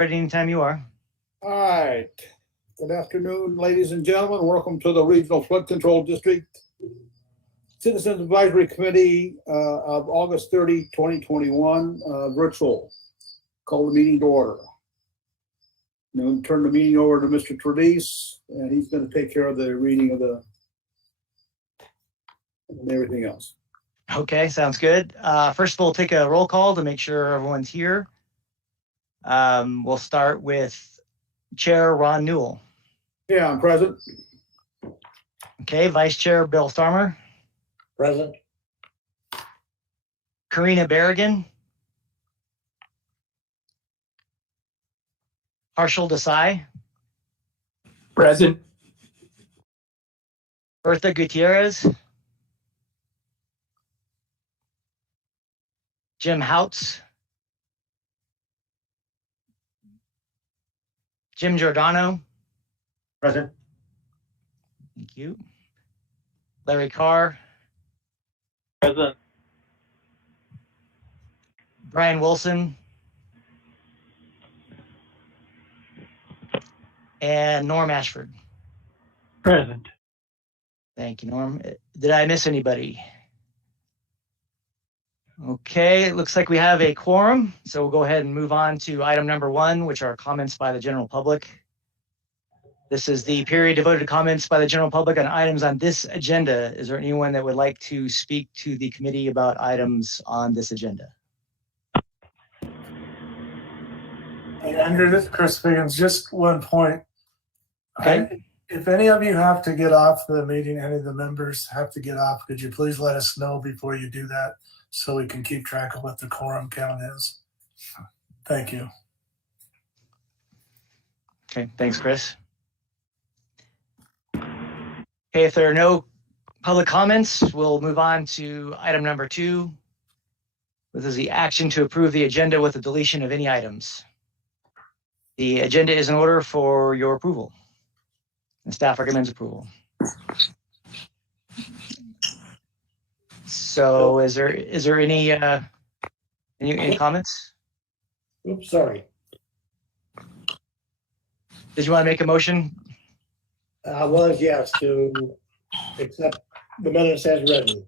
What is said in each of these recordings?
Ready anytime you are. All right. Good afternoon, ladies and gentlemen. Welcome to the Regional Flood Control District Citizens Advisory Committee of August 30, 2021, virtual. Call the meeting to order. Now turn the meeting over to Mr. Trevise, and he's going to take care of the reading of and everything else. Okay, sounds good. First of all, we'll take a roll call to make sure everyone's here. We'll start with Chair Ron Newell. Yeah, I'm present. Okay, Vice Chair Bill Starmer. Present. Karina Berrigan. Harshal Desai. Present. Bertha Gutierrez. Jim Houts. Jim Giordano. Present. Thank you. Larry Carr. Present. Brian Wilson. And Norm Ashford. Present. Thank you, Norm. Did I miss anybody? Okay, it looks like we have a quorum, so we'll go ahead and move on to item number 1, which are comments by the general public. This is the period devoted to comments by the general public on items on this agenda. Is there anyone that would like to speak to the committee about items on this agenda? Hey, Andrew, this is Chris Figgins. Just one point. Okay. If any of you have to get off the meeting, any of the members have to get off, could you please let us know before you do that so we can keep track of what the quorum count is? Thank you. Okay, thanks, Chris. Okay, if there are no public comments, we'll move on to item number 2. This is the action to approve the agenda with the deletion of any items. The agenda is in order for your approval. The staff recommends approval. So is there any comments? Oops, sorry. Did you want to make a motion? Yes, to accept the minutes as written.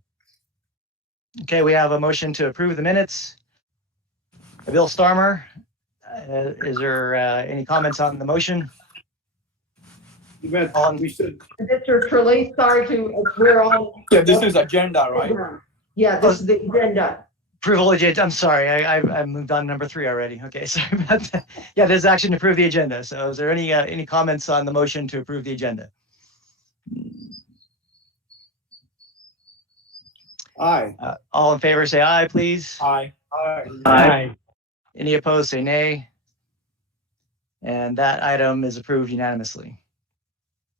Okay, we have a motion to approve the minutes. Bill Starmer, is there any comments on the motion? We said Mr. Trelease, sorry to, we're on. Yeah, this is agenda, right? Yeah, this is the agenda. Approval agenda. I'm sorry, I moved on to number 3 already. Okay, sorry about that. Yeah, there's action to approve the agenda. So is there any comments on the motion to approve the agenda? aye. All in favor, say aye, please. Aye. Aye. Aye. Any opposed, say nay. And that item is approved unanimously.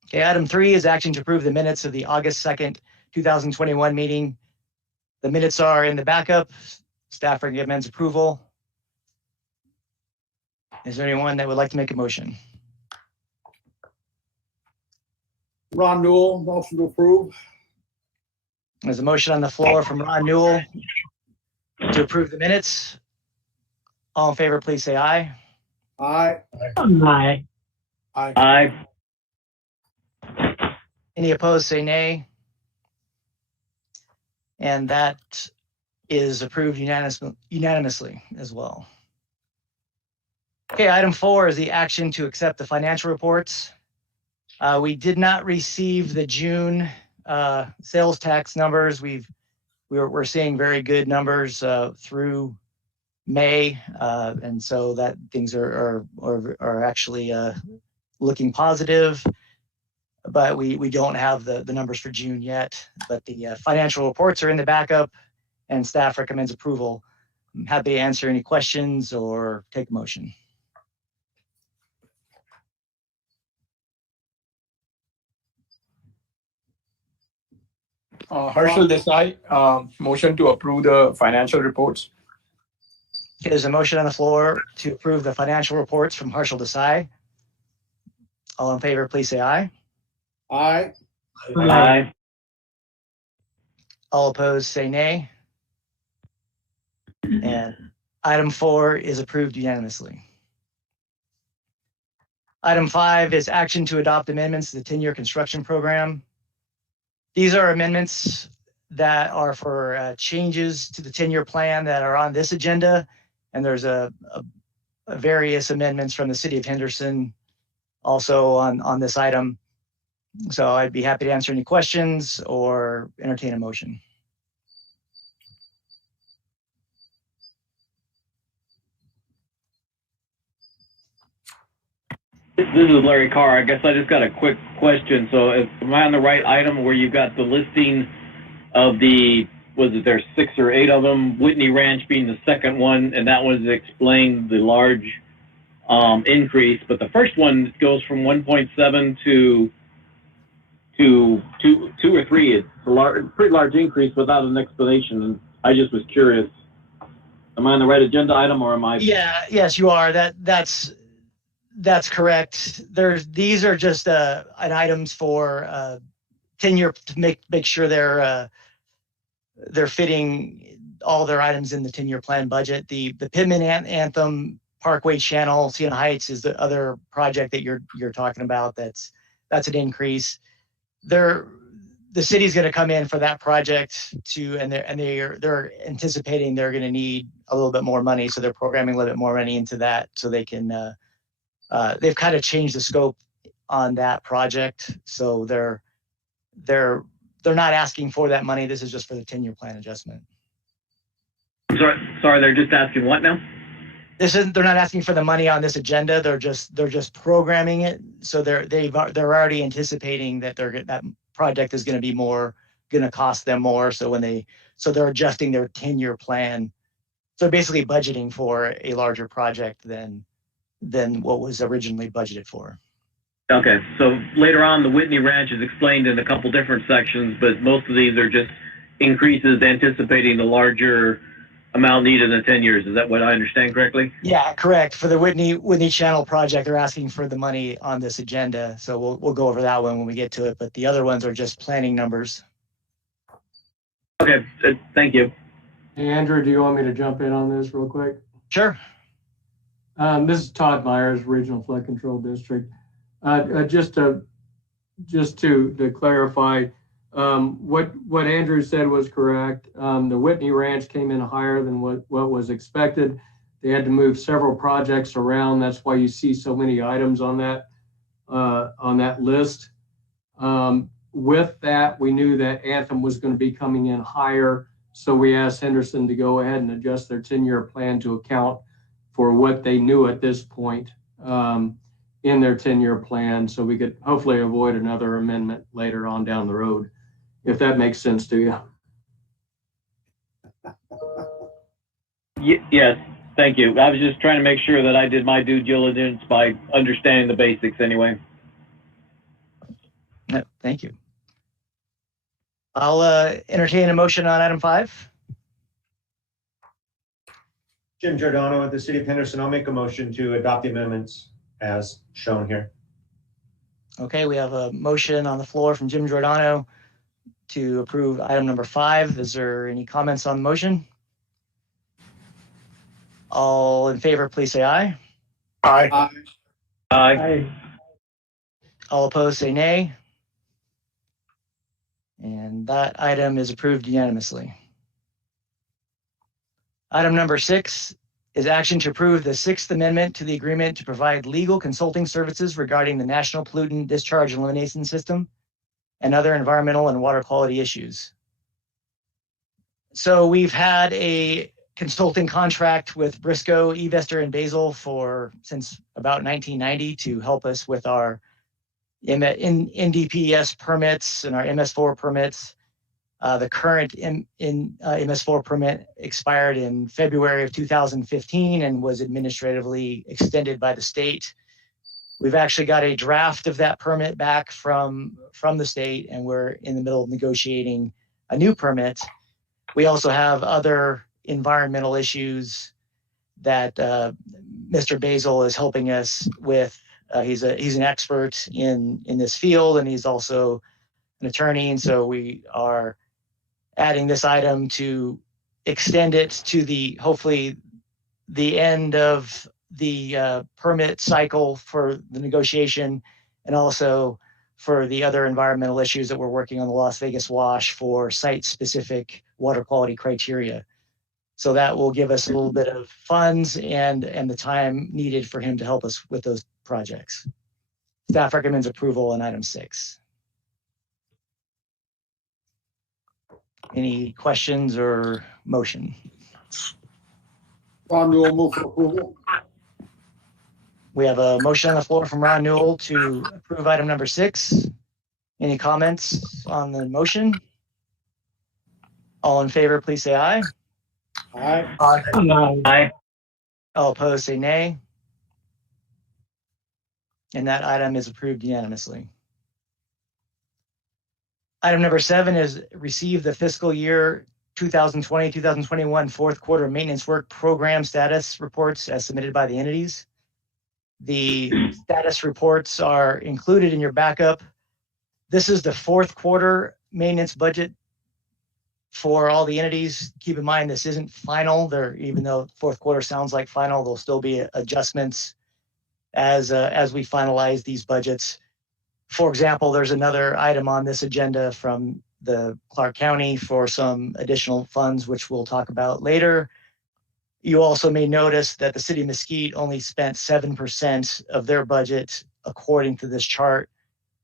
Okay, item 3 is action to approve the minutes of the August 2nd, 2021 meeting. The minutes are in the backup. Staff recommends approval. Is there anyone that would like to make a motion? Ron Newell, motion to approve. There's a motion on the floor from Ron Newell to approve the minutes. All in favor, please say aye. Aye. Aye. Aye. Any opposed, say nay. And that is approved unanimously as well. Okay, item 4 is the action to accept the financial reports. We did not receive the June sales tax numbers. We're seeing very good numbers through May, and so that things are actually looking positive. But we don't have the numbers for June yet. But the financial reports are in the backup, and staff recommends approval. I'm happy to answer any questions or take a motion. Harshal Desai, motion to approve the financial reports. Okay, there's a motion on the floor to approve the financial reports from Harshal Desai. All in favor, please say aye. Aye. Aye. All opposed, say nay. And item 4 is approved unanimously. Item 5 is action to adopt amendments to the 10-year construction program. These are amendments that are for changes to the 10-year plan that are on this agenda. And there's a various amendments from the city of Henderson also on this item. So I'd be happy to answer any questions or entertain a motion. This is Larry Carr. I guess I just got a quick question. So am I on the right item where you've got the listing of the, was it there 6 or 8 of them, Whitney Ranch being the second one, and that was explained the large increase, but the first one goes from 1.7 to 2 or 3. It's a pretty large increase without an explanation, and I just was curious. Am I on the right agenda item, or am I? Yeah, yes, you are. That's correct. These are just an items for 10-year to make sure they're fitting all their items in the 10-year plan budget. The Pittman Anthem Parkway Channel, Siena Heights is the other project that you're talking about. That's an increase. The city's going to come in for that project too, and they're anticipating they're going to need a little bit more money, so they're programming a little bit more money into that, so they can. They've kind of changed the scope on that project, so they're not asking for that money. This is just for the 10-year plan adjustment. Sorry, they're just asking what now? They're not asking for the money on this agenda. They're just programming it. So they're already anticipating that that project is going to cost them more. So they're adjusting their 10-year plan. So basically budgeting for a larger project than what was originally budgeted for. Okay, so later on, the Whitney Ranch is explained in a couple different sections, but most of these are just increases anticipating the larger amount needed in 10 years. Is that what I understand correctly? Yeah, correct. For the Whitney Channel project, they're asking for the money on this agenda. So we'll go over that one when we get to it. But the other ones are just planning numbers. Okay, thank you. Hey, Andrew, do you want me to jump in on this real quick? Sure. This is Todd Myers, Regional Flood Control District. Just to clarify, what Andrew said was correct. The Whitney Ranch came in higher than what was expected. They had to move several projects around. That's why you see so many items on that list. With that, we knew that Anthem was going to be coming in higher, so we asked Henderson to go ahead and adjust their 10-year plan to account for what they knew at this point in their 10-year plan, so we could hopefully avoid another amendment later on down the road, if that makes sense to you. Yes, thank you. I was just trying to make sure that I did my due diligence by understanding the basics anyway. No, thank you. I'll entertain a motion on item 5. Jim Giordano at the City of Henderson. I'll make a motion to adopt the amendments as shown here. Okay, we have a motion on the floor from Jim Giordano to approve item number 5. Is there any comments on the motion? All in favor, please say aye. Aye. Aye. All opposed, say nay. And that item is approved unanimously. Item number 6 is action to approve the 6th Amendment to the agreement to provide legal consulting services regarding the National Pollutant Discharge and Elimination System and other environmental and water quality issues. So we've had a consulting contract with Briscoe, Evester, and Basil since about 1990 to help us with our NDPS permits and our MS4 permits. The current MS4 permit expired in February of 2015 and was administratively extended by the state. We've actually got a draft of that permit back from the state, and we're in the middle of negotiating a new permit. We also have other environmental issues that Mr. Basil is helping us with. He's an expert in this field, and he's also an attorney, and so we are adding this item to extend it to hopefully the end of the permit cycle for the negotiation, and also for the other environmental issues that we're working on the Las Vegas Wash for site-specific water quality criteria. So that will give us a little bit of funds and the time needed for him to help us with those projects. Staff recommends approval on item 6. Any questions or motion? Ron Newell, move for approval. We have a motion on the floor from Ron Newell to approve item number 6. Any comments on the motion? All in favor, please say aye. Aye. Aye. All opposed, say nay. And that item is approved unanimously. Item number 7 is receive the fiscal year 2020-2021 fourth quarter maintenance work program status reports as submitted by the entities. The status reports are included in your backup. This is the fourth quarter maintenance budget for all the entities. Keep in mind, this isn't final. Even though fourth quarter sounds like final, there'll still be adjustments as we finalize these budgets. For example, there's another item on this agenda from the Clark County for some additional funds, which we'll talk about later. You also may notice that the city of Mesquite only spent 7% of their budget according to this chart.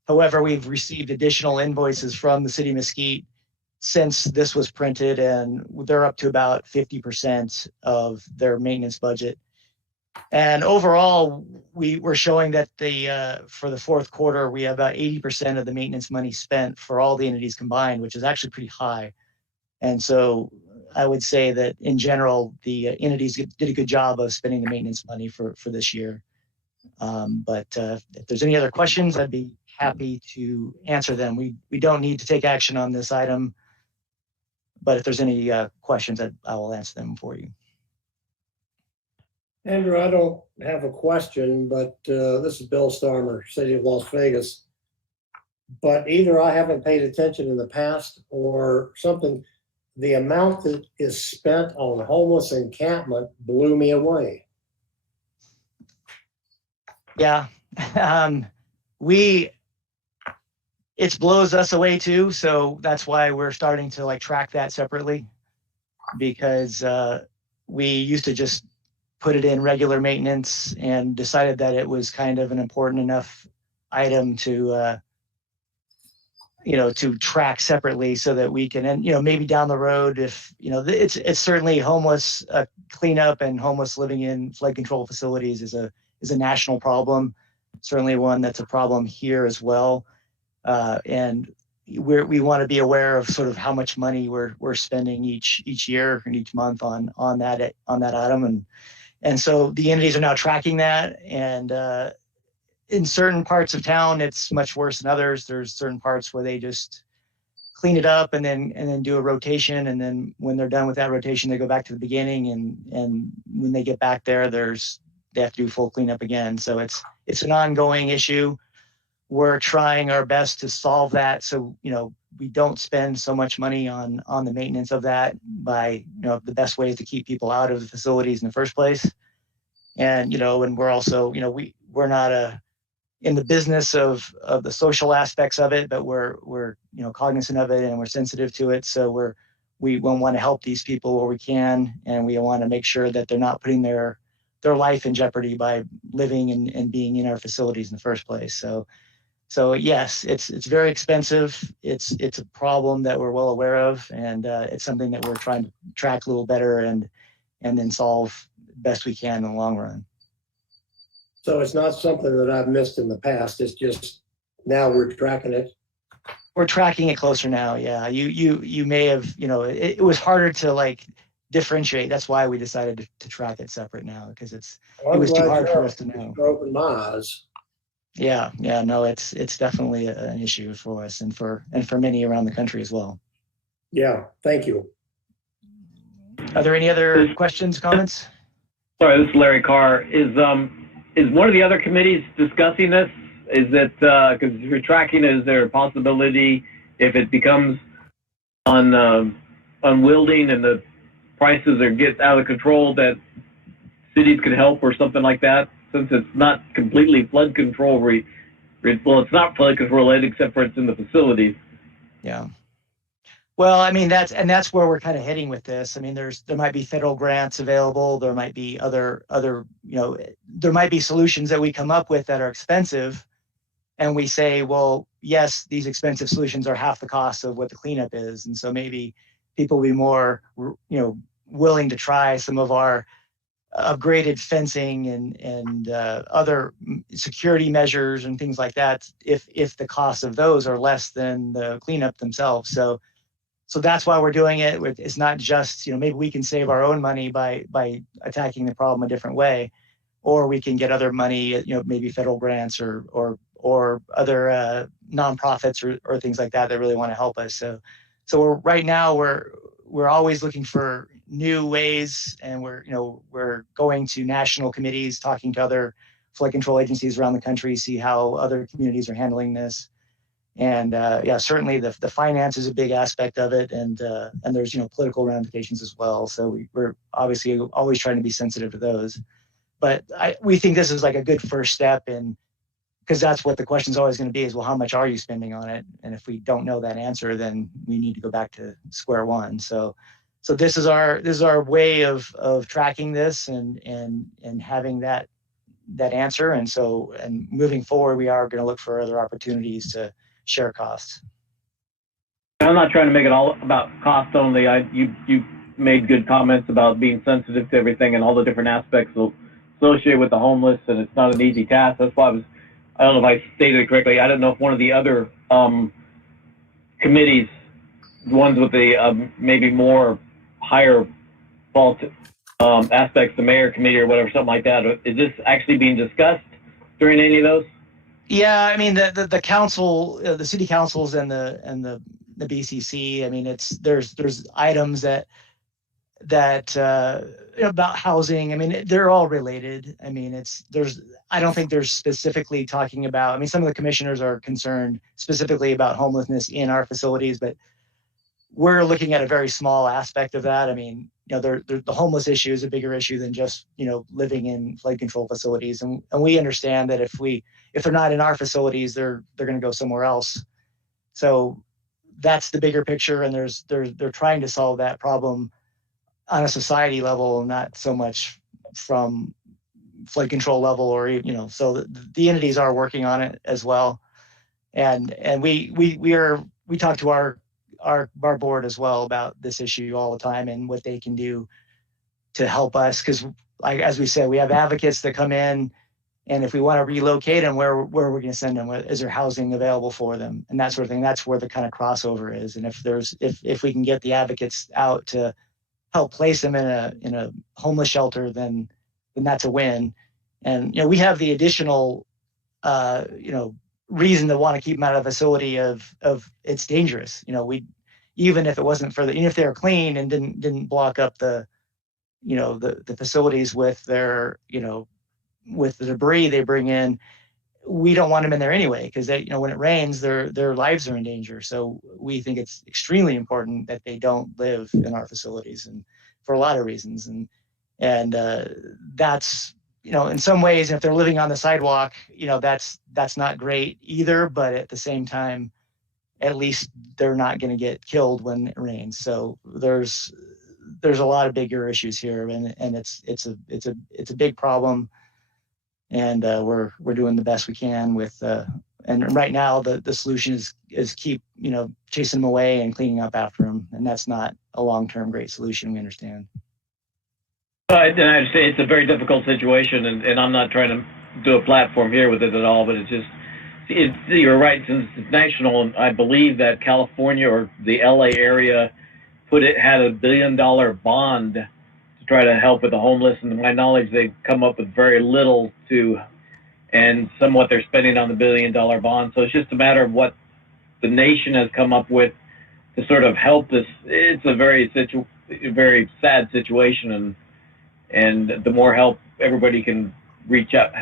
However, we've received additional invoices from the city of Mesquite since this was printed, and they're up to about 50% of their maintenance budget. And overall, we're showing that for the fourth quarter, we have about 80% of the maintenance money spent for all the entities combined, which is actually pretty high. And so I would say that in general, the entities did a good job of spending the maintenance money for this year. But if there's any other questions, I'd be happy to answer them. We don't need to take action on this item, but if there's any questions, I will answer them for you. Andrew, I don't have a question, but this is Bill Starmer, City of Las Vegas. But either I haven't paid attention in the past or something. The amount that is spent on homeless encampment blew me away. Yeah, it blows us away too. So that's why we're starting to track that separately, because we used to just put it in regular maintenance and decided that it was kind of an important enough item to track separately so that we can, and maybe down the road, if it's certainly homeless cleanup and homeless living in flood control facilities is a national problem, certainly one that's a problem here as well. And we want to be aware of sort of how much money we're spending each year and each month on that item, and so the entities are now tracking that. And in certain parts of town, it's much worse than others. There's certain parts where they just clean it up and then do a rotation, and then when they're done with that rotation, they go back to the beginning. And when they get back there, they have to do full cleanup again. So it's an ongoing issue. We're trying our best to solve that, so we don't spend so much money on the maintenance of that. By the best way is to keep people out of the facilities in the first place. And and we're also we're not in the business of the social aspects of it, but we're cognizant of it and we're sensitive to it. So we want to help these people where we can, and we want to make sure that they're not putting their life in jeopardy by living and being in our facilities in the first place. So yes, it's very expensive. It's a problem that we're well aware of, and it's something that we're trying to track a little better and then solve best we can in the long run. So it's not something that I've missed in the past. It's just now we're tracking it. We're tracking it closer now. Yeah, you may have it was harder to differentiate. That's why we decided to track it separate now, because it was too hard for us to know. Open my eyes. Yeah, no, it's definitely an issue for us and for many around the country as well. Yeah, thank you. Are there any other questions, comments? Sorry, this is Larry Carr. Is one of the other committees discussing this? Is it, because if you're tracking, is there a possibility if it becomes unwielding and the prices get out of control, that cities could help or something like that, since it's not completely flood control well, it's not flood control related except for it's in the facilities. Yeah. Well, I mean, that's where we're kind of heading with this. I mean, there might be federal grants available. There might be other, there might be solutions that we come up with that are expensive. And we say, well, yes, these expensive solutions are half the cost of what the cleanup is. And so maybe people will be more, willing to try some of our upgraded fencing and other security measures and things like that if the cost of those are less than the cleanup themselves. So that's why we're doing it. It's not just, maybe we can save our own money by attacking the problem a different way, or we can get other money, maybe federal grants or other nonprofits or things like that really want to help us. So right now we're always looking for new ways, and we're going to national committees, talking to other flood control agencies around the country, see how other communities are handling this. And certainly the finance is a big aspect of it, and there's political ramifications as well. So we're obviously always trying to be sensitive to those. But we think this is like a good first step, and because that's what the question's always going to be is, well, how much are you spending on it? And if we don't know that answer, then we need to go back to square one. So this is our way of tracking this and having that answer. And moving forward, we are going to look for other opportunities to share costs. I'm not trying to make it all about cost only. You made good comments about being sensitive to everything and all the different aspects associated with the homeless, and it's not an easy task. That's why I don't know if I stated it correctly. I don't know if one of the other committees, the ones with the maybe more higher fault aspects, the mayor committee or whatever, something like that. Is this actually being discussed during any of those? Yeah, I mean the council, the city councils and the BCC. I mean, there's items that about housing. I mean, they're all related. I mean, I don't think they're specifically talking about. I mean, some of the commissioners are concerned specifically about homelessness in our facilities, but we're looking at a very small aspect of that. I mean, the homeless issue is a bigger issue than just living in flood control facilities, and we understand that if they're not in our facilities, they're going to go somewhere else. So that's the bigger picture, and they're trying to solve that problem on a society level, not so much from flood control level, or so the entities are working on it as well, and we talk to our board as well about this issue all the time and what they can do to help us, because as we said, we have advocates that come in, and if we want to relocate them, where we're going to send them, is there housing available for them, and that sort of thing. That's where the kind of crossover is. And if we can get the advocates out to help place them in a homeless shelter, then that's a win. And we have the additional reason to want to keep them out of the facility of it's dangerous. Even if it wasn't even if they were clean and didn't block up the facilities with their with the debris they bring in, we don't want them in there anyway, because when it rains, their lives are in danger. So we think it's extremely important that they don't live in our facilities, and for a lot of reasons. And that's in some ways, if they're living on the sidewalk, that's not great either. But at the same time, at least they're not going to get killed when it rains. So there's a lot of bigger issues here, and it's a big problem. And we're doing the best we can with and right now the solution is keep chasing them away and cleaning up after them, and that's not a long-term great solution. We understand. I understand it's a very difficult situation, and I'm not trying to do a platform here with it at all, but you're right, since it's national, and I believe that California or the LA area had $1 billion bond to try to help with the homeless, and to my knowledge, they've come up with very little and somewhat they're spending on the $1 billion bond. So it's just a matter of what the nation has come up with to sort of help this. It's a very sad situation, and the more help everybody can reach out,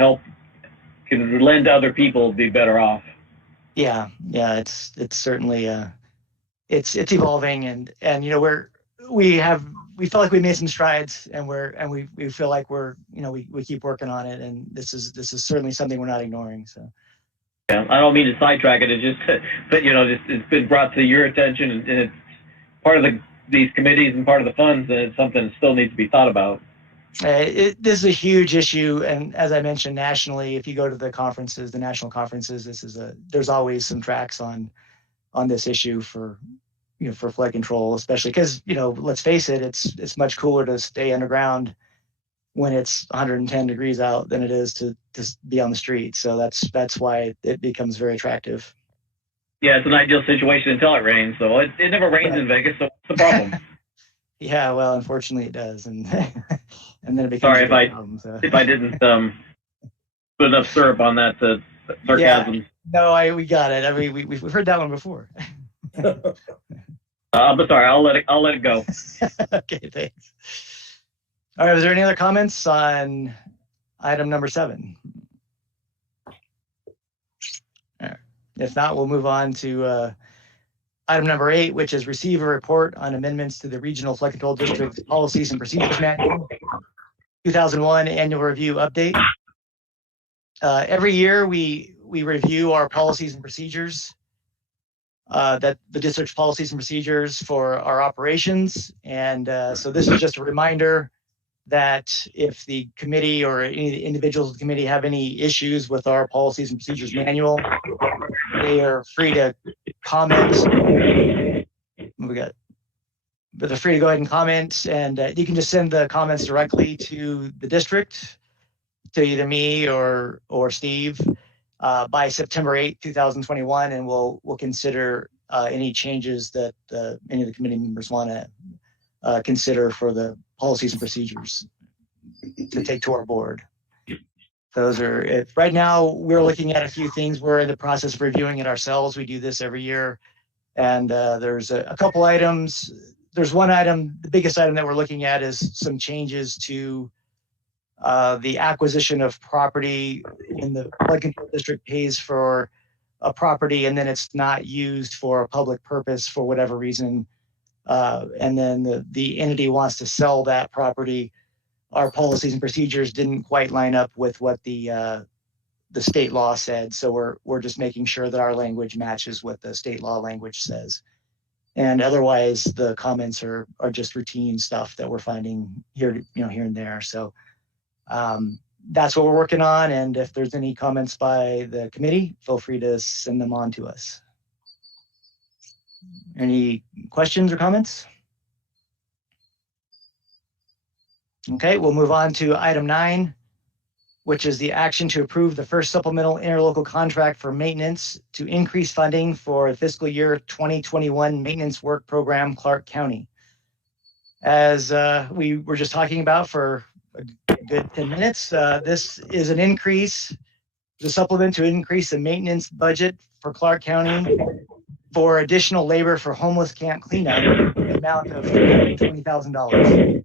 can lend to other people, be better off. Yeah, it's certainly it's evolving, and we have felt like we made some strides, and we feel like we keep working on it, and this is certainly something we're not ignoring. So. Yeah, I don't mean to sidetrack it. It's just, but it's been brought to your attention, and it's part of these committees and part of the funds, and it's something that still needs to be thought about. This is a huge issue, and as I mentioned, nationally, if you go to the conferences, the national conferences, there's always some tracks on this issue for flood control, especially because let's face it, it's much cooler to stay underground when it's 110 degrees out than it is to be on the street. So that's why it becomes very attractive. Yeah, it's an ideal situation until it rains. So it never rains in Vegas, so what's the problem? Yeah, well, unfortunately it does, and and then it becomes. Sorry a big problem, if I didn't put enough syrup on that sarcasm. Yeah, no, we got it. I mean, we've heard that one before. But sorry, I'll let it go. Okay, thanks. All right, was there any other comments on item number 7? All right. If not, we'll move on to item number 8, which is receive a report on amendments to the Regional Flood Control District Policies and Procedures Manual, 2001 Annual Review Update. Every year we review our policies and procedures, that the district's policies and procedures for our operations. And so this is just a reminder that if the committee or any of the individuals of the committee have any issues with our policies and procedures manual, they are free to comment. But they're free to go ahead and comment, and you can just send the comments directly to the district, to either me or Steve, by September 8, 2021, and we'll consider any changes that any of the committee members want to consider for the policies and procedures to take to our board. Those are right now we're looking at a few things. We're in the process of reviewing it ourselves. We do this every year, and there's a couple items. There's one item, the biggest item that we're looking at is some changes to the acquisition of property when the flood control district pays for a property and then it's not used for a public purpose for whatever reason. And then the entity wants to sell that property. Our policies and procedures didn't quite line up with what the state law said. So we're just making sure that our language matches what the state law language says. And otherwise the comments are just routine stuff that we're finding here and there. So that's what we're working on. And if there's any comments by the committee, feel free to send them on to us. Any questions or comments? Okay, we'll move on to item 9, which is the action to approve the first supplemental interlocal contract for maintenance to increase funding for the fiscal year 2021 maintenance work program, Clark County. As we were just talking about for a good 10 minutes, this is an increase, the supplement to increase the maintenance budget for Clark County for additional labor for homeless camp cleanup, the amount of $20,000.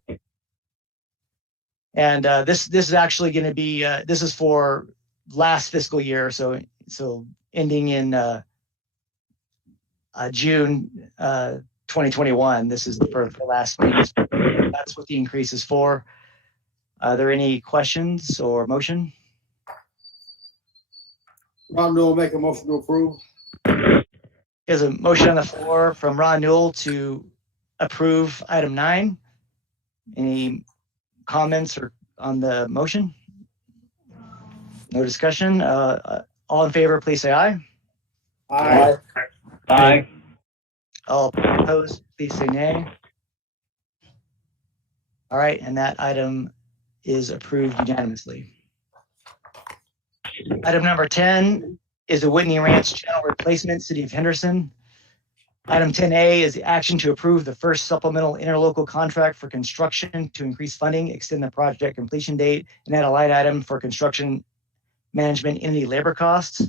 And this is actually going to be this is for last fiscal year, so ending in June 2021. This is for the last. That's what the increase is for. Are there any questions or motion? Ron Newell make a motion to approve. There's a motion on the floor from Ron Newell to approve item 9. Any comments or on the motion? No discussion. All in favor, please say aye. Aye. Aye. All opposed, please say nay. All right, and that item is approved unanimously. Item number 10 is the Whitney Ranch channel replacement, City of Henderson. Item 10A is the action to approve the first supplemental interlocal contract for construction to increase funding, extend the project completion date, and add a line item for construction management entity labor costs.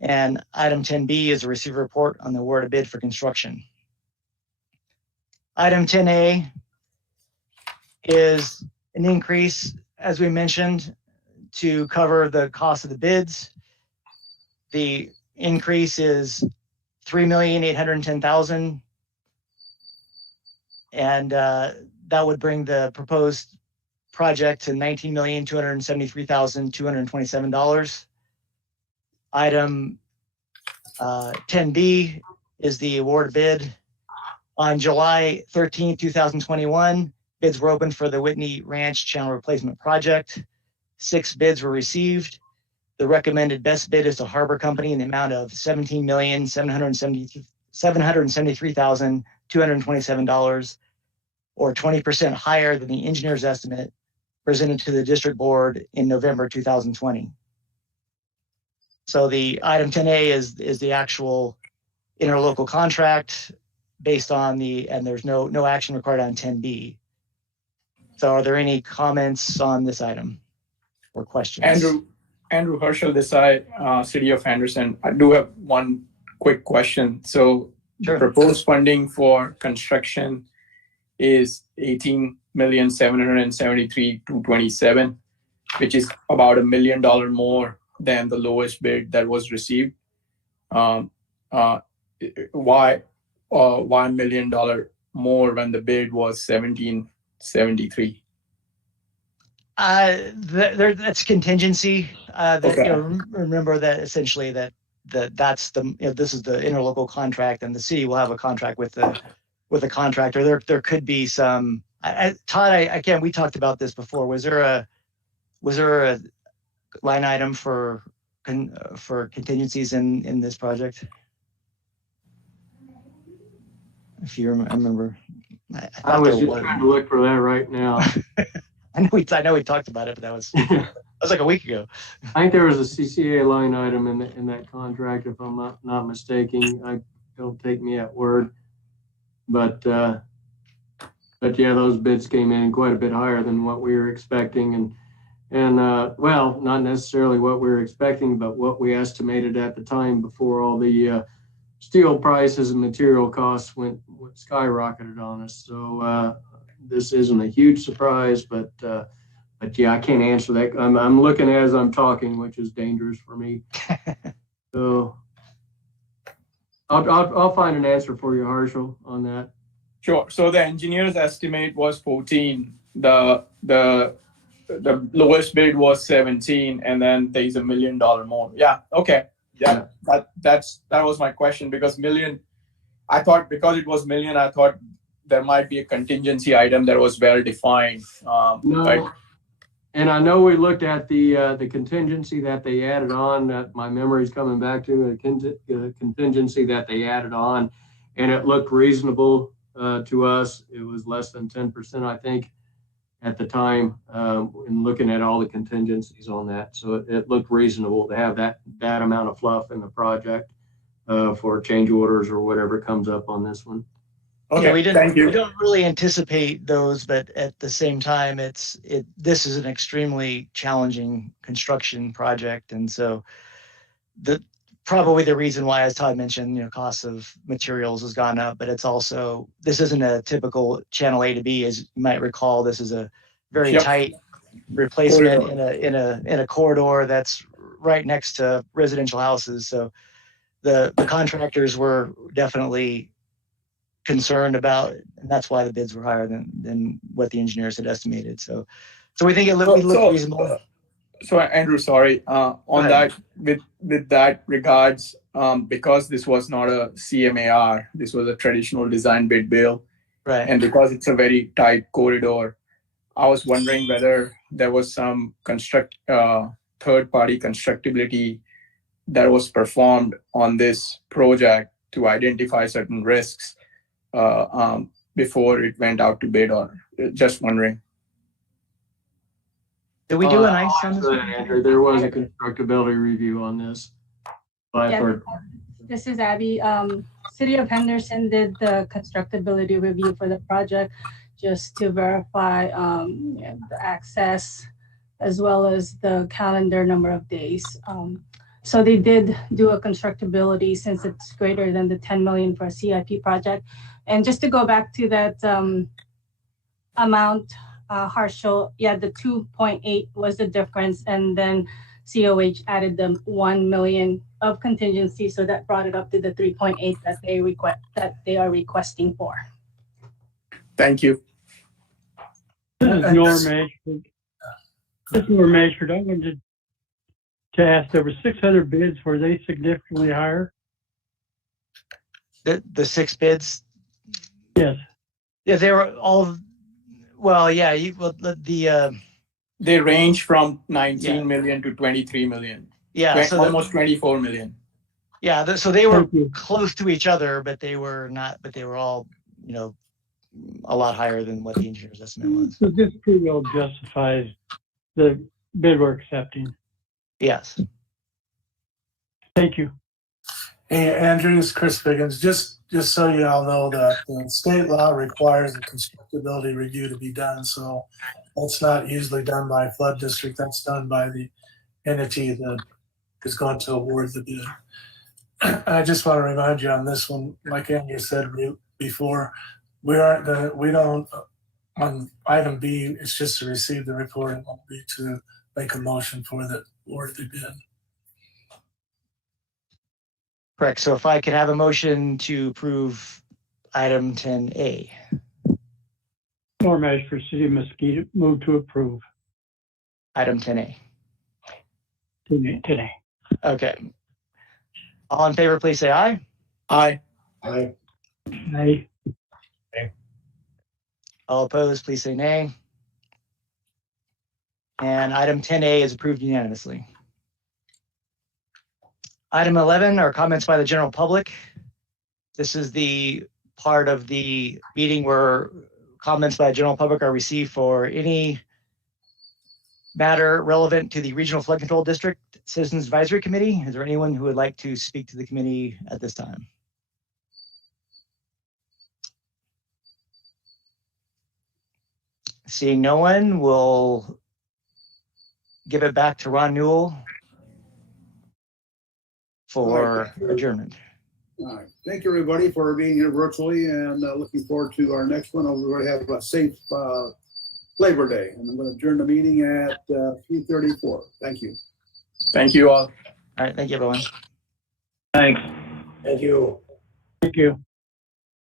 And item 10B is a receiver report on the award of bid for construction. Item 10A is an increase, as we mentioned, to cover the cost of the bids. The increase is $3,810,000, and that would bring the proposed project to $19,273,227. Item 10B is the award bid. On July 13, 2021, bids were opened for the Whitney Ranch Channel Replacement Project. 6 bids were received. The recommended best bid is to Harbor Company in the amount of $17,773,227, or 20% higher than the engineer's estimate presented to the district board in November 2020. So the item 10A is the actual interlocal contract based on and there's no action required on 10B. So are there any comments on this item or questions? Andrew Herschel, this side, City of Henderson. I do have one quick question. So Sure. the proposed funding for construction is $18,773,227, which is about $1 million more than the lowest bid that was received. Why $1 million more when the bid was $17,773? That's contingency. Okay. Remember that essentially that's this is the interlocal contract, and the city will have a contract with the contractor. There could be some. Todd, again, we talked about this before. Was there a line item for contingencies in this project? If you remember, I was just trying to look for that right now. I know we talked about it, but that was like a week ago. I think there was a CCA line item in that contract, if I'm not mistaken. Don't take me at word, but yeah, those bids came in quite a bit higher than what we were expecting, and well, not necessarily what we were expecting, but what we estimated at the time before all the steel prices and material costs went skyrocketed on us. So this isn't a huge surprise, but yeah, I can't answer that. I'm looking as I'm talking, which is dangerous for me. So I'll find an answer for you, Harshal, on that. Sure. So the engineer's estimate was 14. The lowest bid was 17, and then there's $1 million more. Yeah. Okay. Yeah. That was my question, because million. I thought because it was million, I thought there might be a contingency item that was well defined. No. Right? And I know we looked at the contingency that they added on, that my memory's coming back to, the contingency that they added on, and it looked reasonable to us. It was less than 10%, I think, at the time, in looking at all the contingencies on that. So it looked reasonable to have that amount of fluff in the project for change orders or whatever comes up on this one. Okay, we thank you. We don't really anticipate those, but at the same time, this is an extremely challenging construction project, and so probably the reason why, as Todd mentioned, costs of materials has gone up, but it's also, this isn't a typical channel A to B. As you might recall, this is a very tight replacement in a corridor that's right next to residential houses. So the contractors were definitely concerned about, and that's why the bids were higher than what the engineers had estimated. So we think it looked reasonable. So Andrew, sorry, on that, with that regards, because this was not a CMAR, this was a traditional design bid bill, Right. And because it's a very tight corridor, I was wondering whether there was some third-party constructability that was performed on this project to identify certain risks before it went out to bid, or just wondering. Did we do an ice on this? Andrew, there was a constructability review on this. This is Abby. City of Henderson did the constructability review for the project just to verify the access as well as the calendar number of days. So they did do a constructability since it's greater than the 10 million for a CIP project. And just to go back to that amount, Harshal, the 2.8 was the difference, and then COH added the 1 million of contingency, so that brought it up to the 3.8 that they are requesting for. Thank you. This is And Norm this- Ashford. This is Norm Ashford. I wanted to ask, there were 600 bids. Were they significantly higher? The 6 bids. Yes. Yeah, they were all. Well, yeah. They range from 19 Yeah. million to 23 million. Yeah. So Almost 24 million. yeah. So they were Thank you. close to each other, but they were not. But they were all, a lot higher than what the engineer's estimate was. So this pretty well justifies the bid we're accepting. Yes. Thank you. Hey, Andrew, this is Chris Figgins. Just so you all know that the state law requires a constructability review to be done. So that's not usually done by flood district. That's done by the entity that is going to award the bid. I just want to remind you on this one, like Andrew said before, we don't, on item B, it's just to receive the report. It won't be to make a motion for the award the bid. Correct. So if I could have a motion to approve item 10A. Norm Ashford, City of Mesquite, move to approve Item 10A. today. Okay. All in favor, please say aye. Aye. I, Aye. All opposed, please say nay. And item 10A is approved unanimously. Item 11 are comments by the general public. This is the part of the meeting where comments by the general public are received for any matter relevant to the Regional Flood Control District Citizens Advisory Committee. Is there anyone who would like to speak to the committee at this time? Seeing no one, we'll give it back to Ron Newell for adjournment. All right. Thank you, everybody, for being here virtually, and looking forward to our next one. We're going to have a safe Labor Day, and I'm going to adjourn the meeting at 3:34. Thank you. Thank you all. All right, thank you, everyone. Thanks. thank you. Thank you.